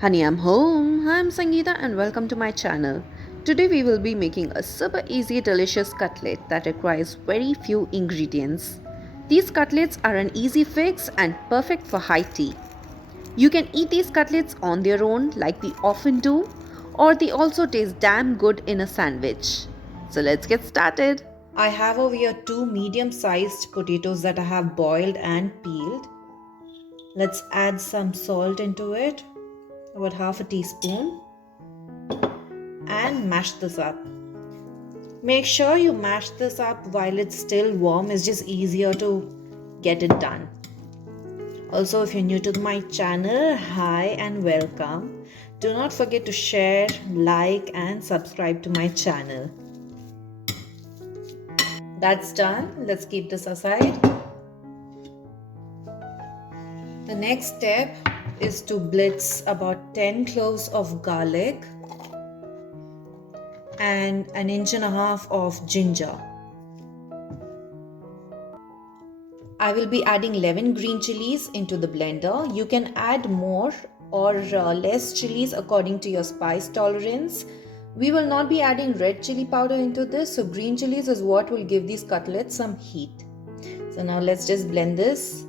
Honey, I'm home. I'm Sangeeta and welcome to my channel. Today we will be making a super easy delicious cutlet that requires very few ingredients. These cutlets are an easy fix and perfect for high tea. You can eat these cutlets on their own like we often do, or they also taste damn good in a sandwich. So let's get started. I have over here two medium-sized potatoes that I have boiled and peeled. Let's add some salt into it, about half a teaspoon, and mash this up. Make sure you mash this up while it's still warm, it's just easier to get it done. Also, if you're new to my channel, hi and welcome. Do not forget to share, like, and subscribe to my channel. That's done. Let's keep this aside. The next step is to blitz about 10 cloves of garlic and an inch and a half of ginger. I will be adding 11 green chilies into the blender. You can add more or less chilies according to your spice tolerance. We will not be adding red chili powder into this, so green chilies is what will give these cutlets some heat. So now let's just blend this.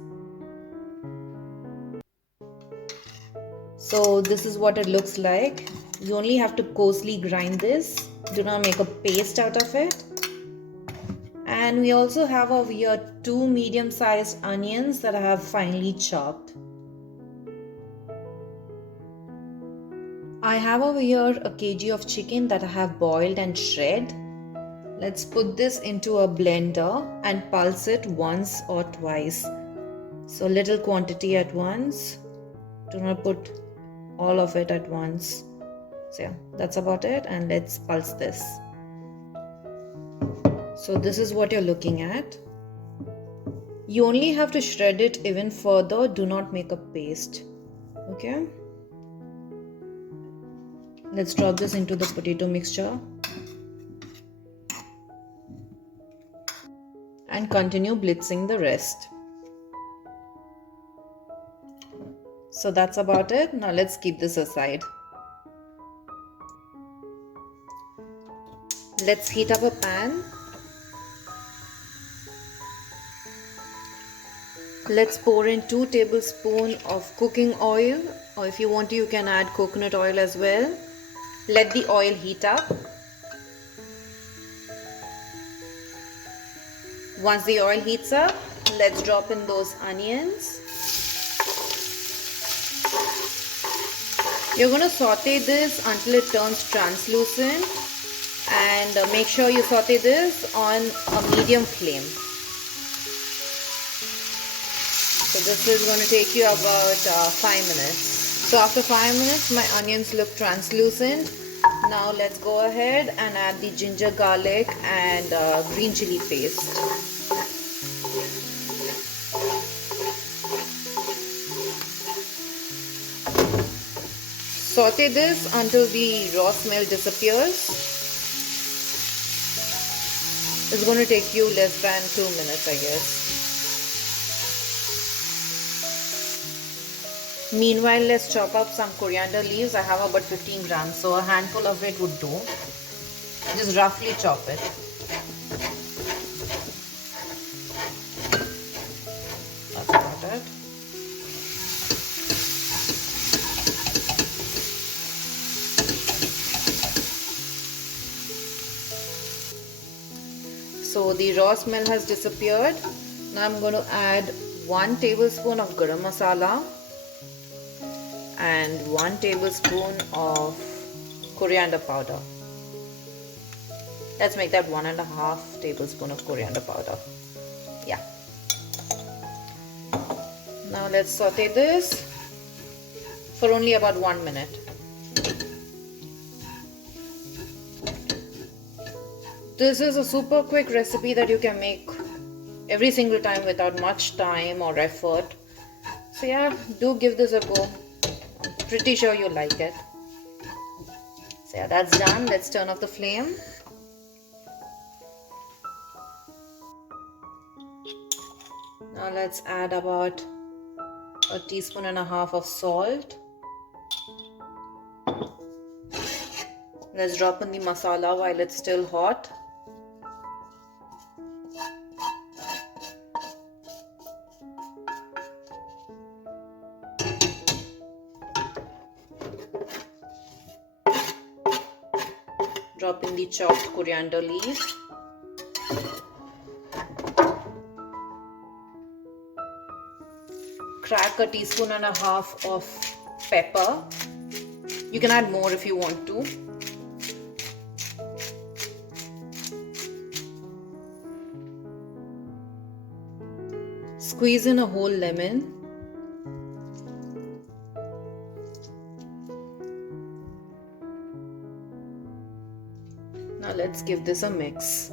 So this is what it looks like. You only have to coarsely grind this. Do not make a paste out of it. And we also have over here two medium-sized onions that I have finely chopped. I have over here a kg of chicken that I have boiled and shred. Let's put this into a blender and pulse it once or twice. So little quantity at once. Do not put all of it at once. So yeah, that's about it, and let's pulse this. So this is what you're looking at. You only have to shred it even further. Do not make a paste. Okay. Let's drop this into the potato mixture and continue blitzing the rest. So that's about it. Now let's keep this aside. Let's heat up a pan. Let's pour in 2 tablespoons of cooking oil, or if you want to, you can add coconut oil as well. Let the oil heat up. Once the oil heats up, let's drop in those onions. You're going to saute this until it turns translucent, and make sure you saute this on a medium flame. So this is going to take you about 5 minutes. So after 5 minutes, my onions look translucent. Now let's go ahead and add the ginger, garlic and green chili paste. Saute this until the raw smell disappears. It's going to take you less than 2 minutes, I guess. Meanwhile, let's chop up some coriander leaves. I have about 15 grams, so a handful of it would do. Just roughly chop it. That's about it. So the raw smell has disappeared. Now I'm going to add 1 tablespoon of garam masala and 1 tablespoon of coriander powder. Let's make that 1.5 tablespoon of coriander powder. Yeah. Now let's saute this for only about 1 minute. This is a super quick recipe that you can make every single time without much time or effort. So yeah, do give this a go. I'm pretty sure you like it. So yeah, that's done. Let's turn off the flame. Now let's add about 1.5 teaspoons of salt. Let's drop in the masala while it's still hot. Drop in the chopped coriander leaf. Crack a teaspoon and a half of pepper. You can add more if you want to. Squeeze in a whole lemon. Now let's give this a mix.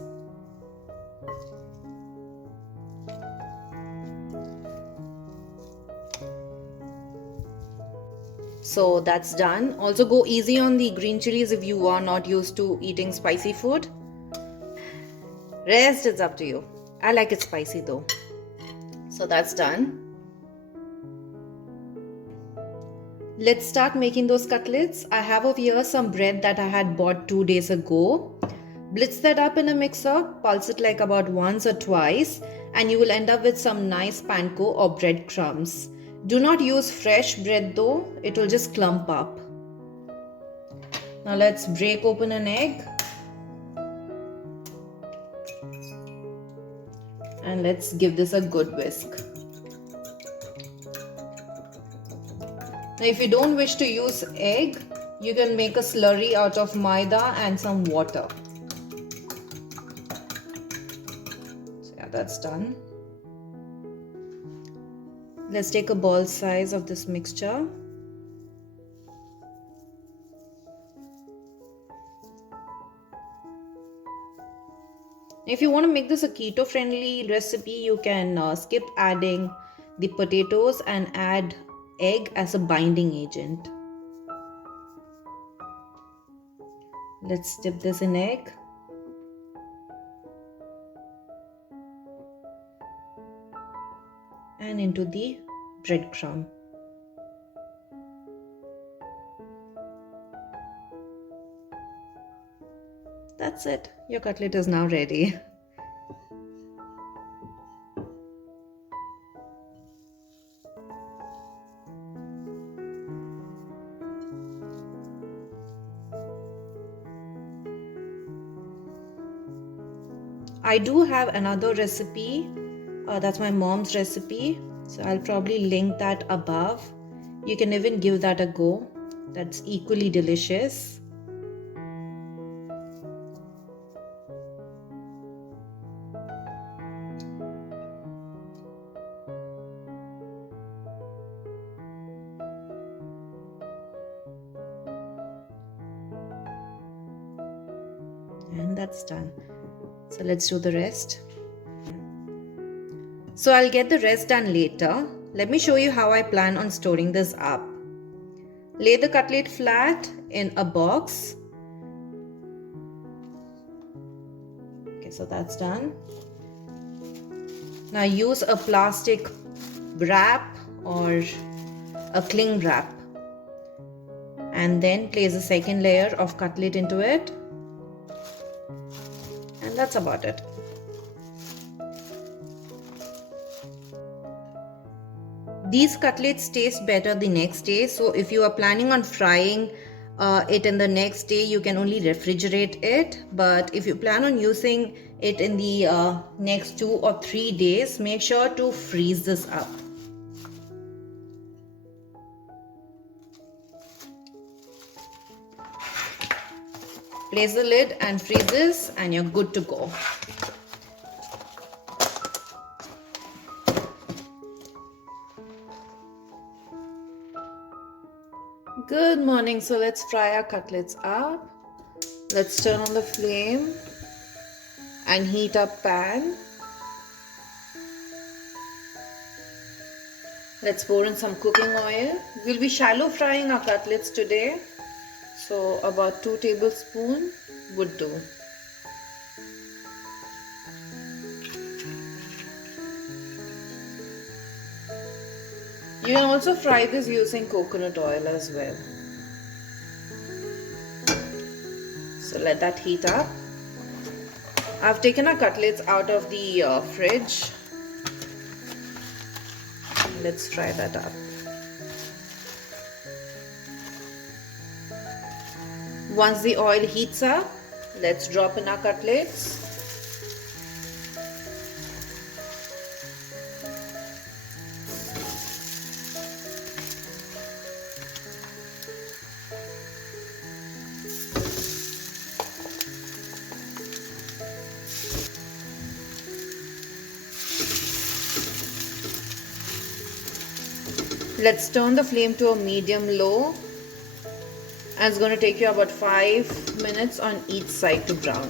So that's done. Also go easy on the green chilies if you are not used to eating spicy food. Rest is up to you. I like it spicy though. So that's done. Let's start making those cutlets. I have over here some bread that I had bought 2 days ago. Blitz that up in a mixer, pulse it like about once or twice, and you will end up with some nice panko or bread crumbs. Do not use fresh bread though, it will just clump up. Now let's break open an egg. And let's give this a good whisk. Now if you don't wish to use egg, you can make a slurry out of maida and some water. So yeah, that's done. Let's take a ball size of this mixture. If you want to make this a keto friendly recipe, you can skip adding the potatoes and add egg as a binding agent. Let's dip this in egg. And into the breadcrumb. That's it. Your cutlet is now ready. I do have another recipe. That's my mom's recipe. So I'll probably link that above. You can even give that a go. That's equally delicious. And that's done. So let's do the rest. So I'll get the rest done later. Let me show you how I plan on storing this up. Lay the cutlet flat in a box. Okay, so that's done. Now use a plastic wrap or a cling wrap. And then place a second layer of cutlet into it. And that's about it. These cutlets taste better the next day, so if you are planning on frying it in the next day, you can only refrigerate it. But if you plan on using it in the next 2 or 3 days, make sure to freeze this up. Place the lid and freeze this and you're good to go. Good morning. So let's fry our cutlets up. Let's turn on the flame and heat up pan. Let's pour in some cooking oil. We'll be shallow frying our cutlets today. So about 2 tablespoons would do. You can also fry this using coconut oil as well. So let that heat up. I've taken our cutlets out of the fridge. Let's try that up. Once the oil heats up, let's drop in our cutlets. Let's turn the flame to a medium-low, and it's going to take you about 5 minutes on each side to brown.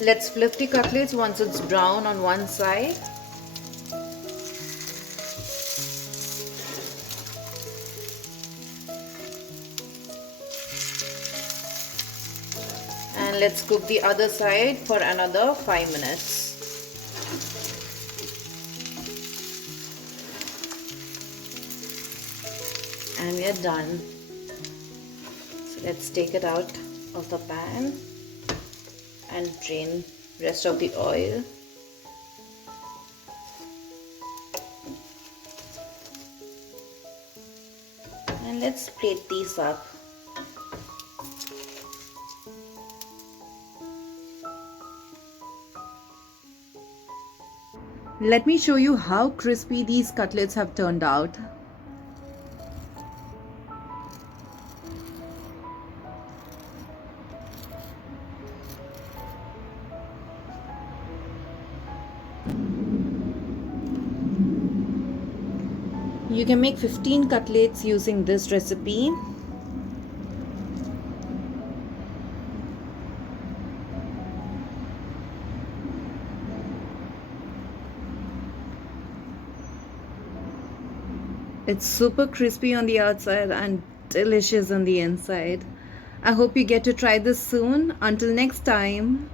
Let's flip the cutlets once it's brown on one side. And let's cook the other side for another 5 minutes. And we are done. So let's take it out of the pan and drain rest of the oil. And let's plate these up. Let me show you how crispy these cutlets have turned out. You can make 15 cutlets using this recipe. It's super crispy on the outside and delicious on the inside. I hope you get to try this soon. Until next time.